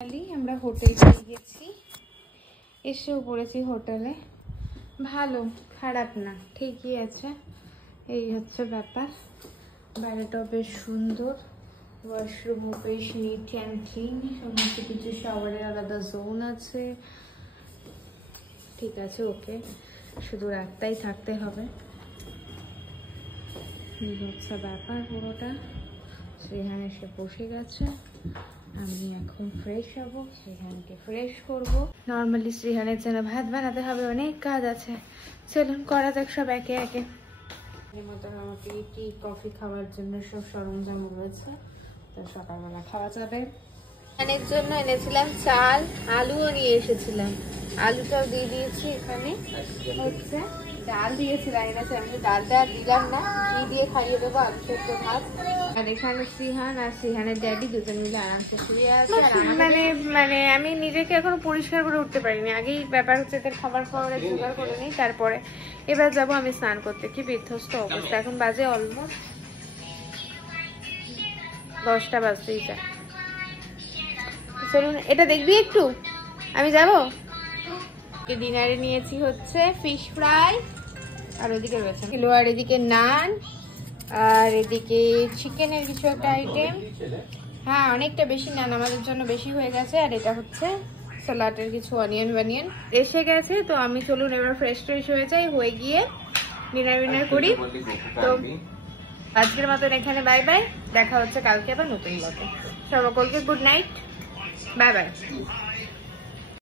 আমরা হোটেল পেয়ে গেছি, এসেও পড়েছি হোটেলে। ভালো, খারাপ না, ঠিকই আছে। এই হচ্ছে ব্যাপার। বাইরেটাও বেশ সুন্দর, ওয়াশরুমও বেশ নিট অ্যান্ড ক্লিন, সমস্ত কিছু, শাওয়ারের আলাদা জোন আছে। ঠিক আছে, ওকে, শুধু রাতটাই থাকতে হবে। এই হচ্ছে ব্যাপার পুরোটা। শ্রেহান এসে বসে গেছে, আমি এখন ফ্রেশ হব, শ্রেহানকে ফ্রেশ করব। নর্মালি শ্রেহানের জন্য ভাত বানাতে হবে, অনেক কাজ আছে। চলুন করা যাক সব একে একে। এর মতো আমাকে টি কফি খাওয়ার জন্য সব সরঞ্জাম রয়েছে, তো সকালবেলা খাওয়া যাবে। শ্রেহানের জন্য এনেছিলাম চাল, আলুও নিয়ে এসেছিলাম, আলুটাও দিয়ে দিয়েছি। এখানে হচ্ছে ডাল দিয়েছিলাম, এনেছে, আমি ডালটা আর দিলাম না, ঘি দিয়ে খাইয়ে দেবো আলু সেদ্ধ ভাত। আর এখানে শ্রেহান আর শ্রেহানের ড্যাডি দুজন মিলে আরামসে শুয়ে আছে। মানে আমি নিজেকে এখনো পরিষ্কার করে উঠতে পারিনি। আগেই ব্যাপার হচ্ছে এদের খাবার খাওয়ার জোগাড় করে নিই, তারপরে এবার যাবো আমি স্নান করতে। কি বিধ্বস্ত অবস্থা, এখন বাজে অলমোস্ট 10টা বাজতেই যায়। চলুন, এটা দেখবি একটু, আমি যাবো। ডিনারে নিয়েছি হচ্ছে ফিশ ফ্রাই, আর ওদিকে রয়েছে কিলো, আর এদিকে নান, আর এদিকে চিকেনের কিছু একটা আইটেম। হ্যাঁ, অনেকটা বেশি নান, আমাদের জন্য বেশি হয়ে গেছে। আর এটা হচ্ছে স্যালাডের কিছু অনিয়ন বানিয়ন এসে গেছে। তো আমি চলুন এবার ফ্রেশ ট্রেশ হয়ে যাই, হয়ে গিয়ে ডিনার করি। তো আজকের মতন এখানে বাই বাই, দেখা হচ্ছে কালকে আবার নতুন ব্লগে। সকলকে গুড নাইট, বাই বাই।